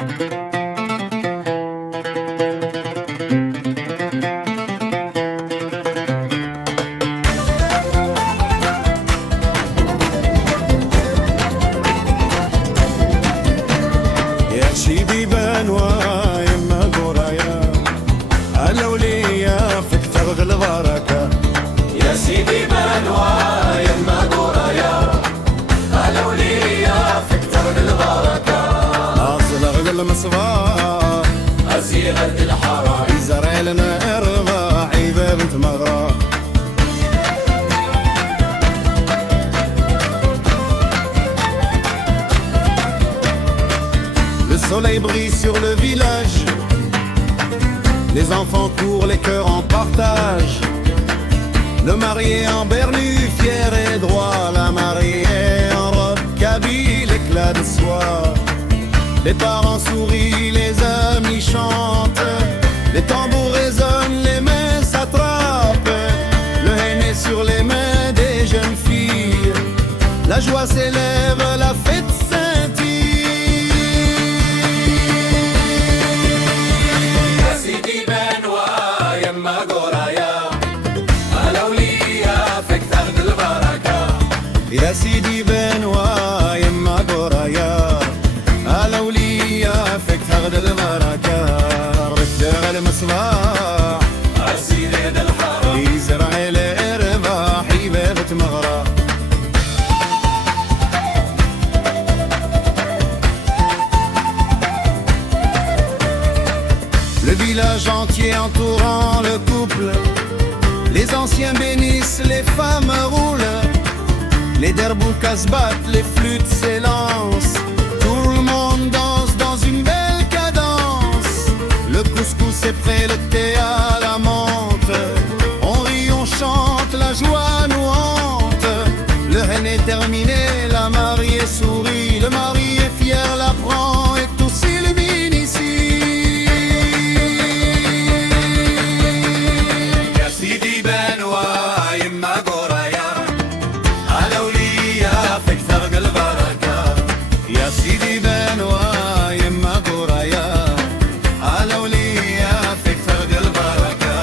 يا سيدي بنوا يما قرايا الأولياء فيك تبغى البركة. يا سيدي بنوا يما قرايا الأولياء فيك تبغى البركة. أصلغ المصباح أزيغ الحرام يزرع لنا أرباح عيبة بنت مغرى. Le soleil brille sur le village, les enfants courent, les cœurs en partage. Le marié en bernu, fier et droit, la mariée en robe kabyle, éclat de soie. Les parents sourient, les amis chantent, les tambours résonnent, les mains s'attrapent. Le henné sur les mains des jeunes filles, la joie s'élève, la fête scintille. يا سيدي بنوا يما قرايا الأولياء فيك تاخد البركة. يا سيدي بنوا يما قرايا الأولياء فيك تاخد البركة. رجع المصباح أزيغ الحرام يزرع الأرباح يبات مغرى. Le village entier entourant le couple, les anciens bénissent, les femmes roulent, les derboukas se battent, les flûtes s'élancent, tout le monde danse dans une belle cadence. Le couscous est prêt, le thé à la menthe, on rit, on chante, la joie nous hante. Le renne est terminé, la mariée sourit, le mari est fier, la prend et tout s'illumine ici. يا سيدي بنوا يما قرايا الأولياء فيك تاخد البركة. يا سيدي بنوا يما قرايا الأولياء فيك تاخد البركة.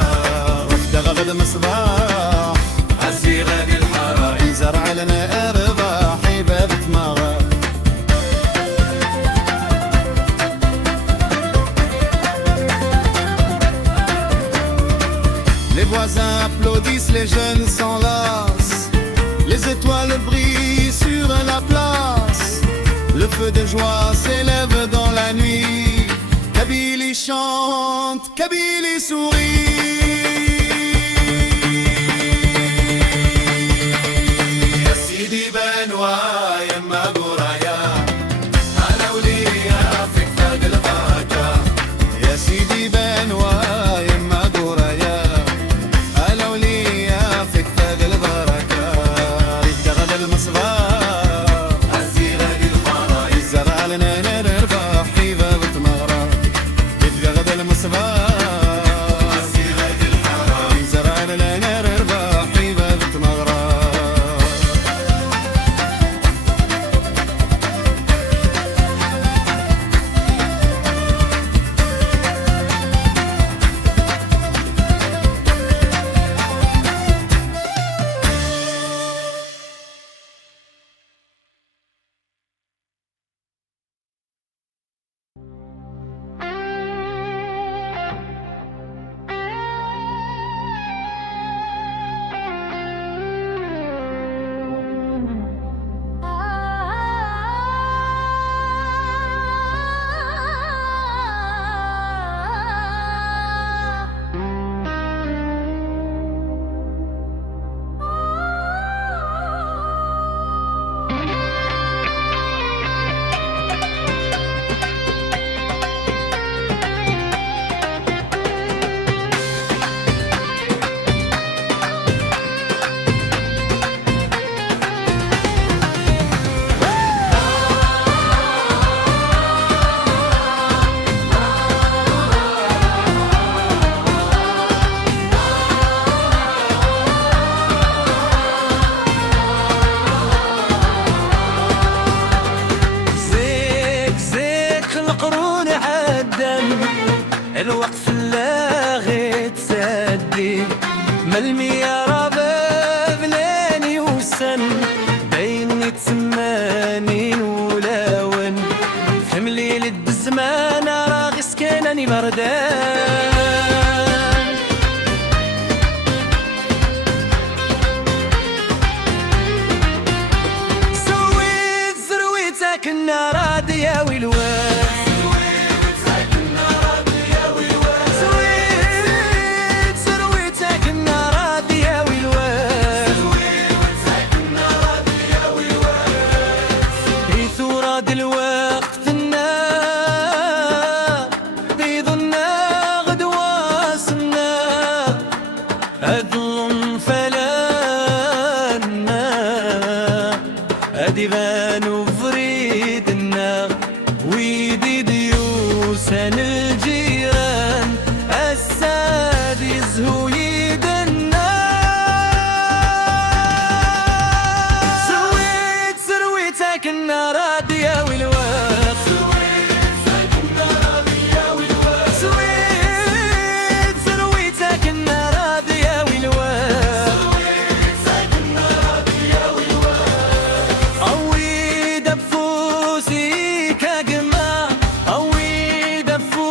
وافتغل المصباح أزيغ الحرام يزرع لنا أرباح يبات مغرى. Les voisins applaudissent, les jeunes s'enlacent, les étoiles brillent sur la place. Le feu de joie s'élève dans la nuit, Kabylie chante, Kabylie sourit. يا سيدي بنوا يما قرايا الأولياء فيك تاخد البركة. يا سيدي بنوا يما قرايا الأولياء فيك تاخد البركة. يتغل المصباح أزيغ الحرام يزرع لنا نربح في باب مغرى. يتغل المصباح أزيغ يكون عدم الوقت فلا غيت سدي مالمية بلاني وسن بيني تسمانين ولاون فهم ليلة بالزمان راغي سكانني بردان سويت زرويتك النار يا ويلوان الوقت النار بيضنا غدواسنا أظلم فلانا أديبان وفريدنا ويدي ديوسان الجيران الساد يزهو يدنا سرويتك النار يا ويلوان سويت زرويتك النار يا ويلوان أوي دفوسي كجماع أوي دفوسي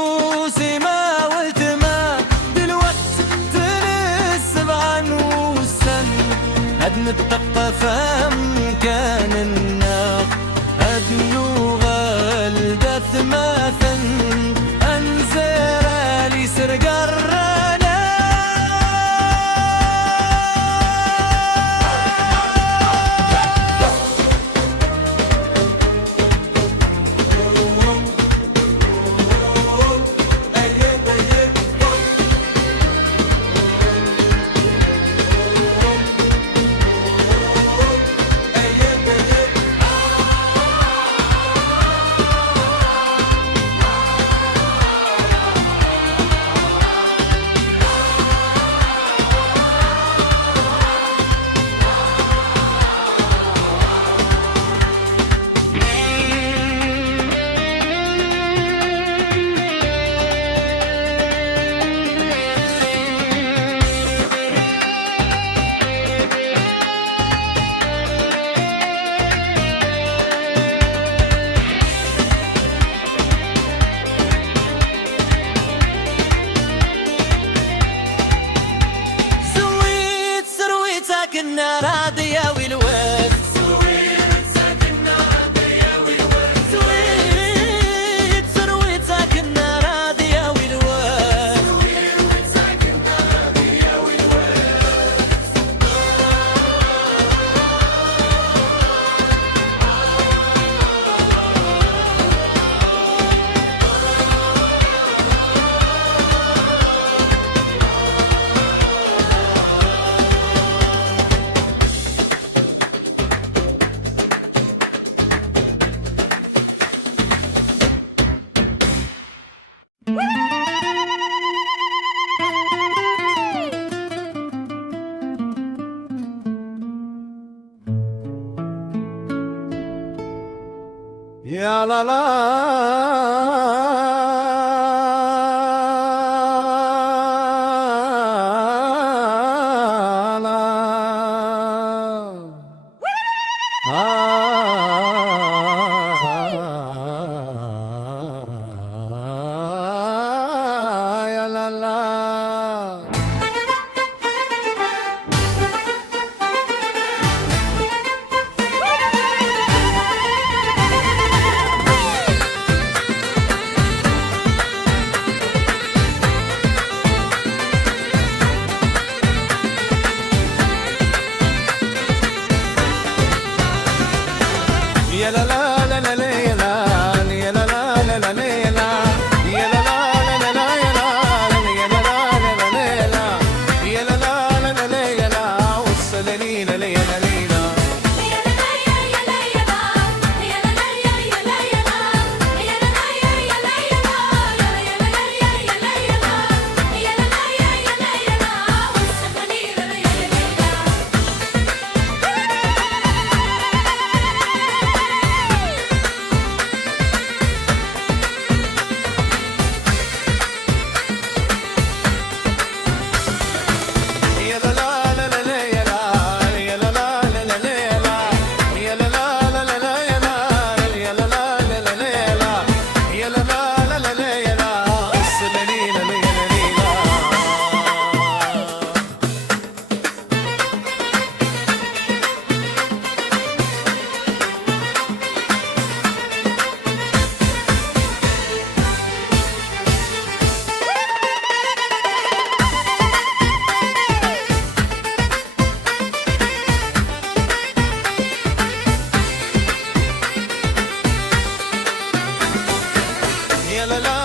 la la